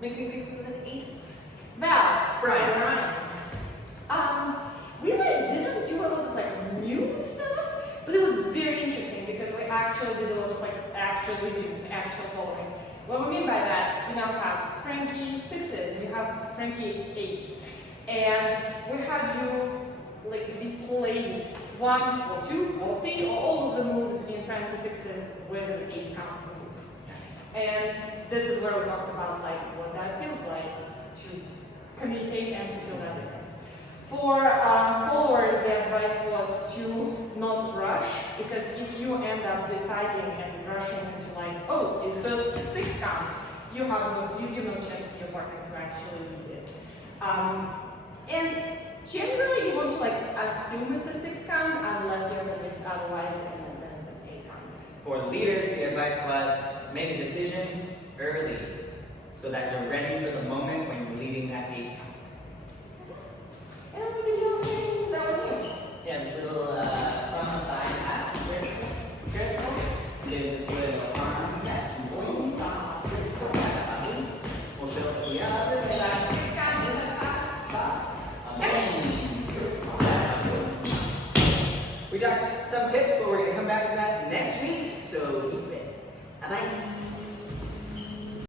mixing sixes and eights. Val. Brian. We didn't do a lot of new stuff, but it was very interesting because we actually did a lot of actual following. What we mean by that, we now have Frankie sixes, we have Frankie eights, and we had you replace one or two or three or all of the moves in Frankie sixes with an 8-count move. And this is where we talked about what that feels like to communicate and to feel that difference. For followers, the advice was to not rush, because if you end up deciding and rushing into oh, it's a 6-count, you give no chance to your partner to actually lead it. And generally, you want to assume it's a 6-count unless you're convinced otherwise, and then it's an 8-count. For leaders, the advice was make a decision early so that you're ready for the moment when you're leading that 8-count. And we did your thing, that was you. Yeah, this little from the side hat. Good. Did this little arm catch. We'll show the other side. We talked some tips, but we're going to come back to that next week, so keep it. Bye-bye.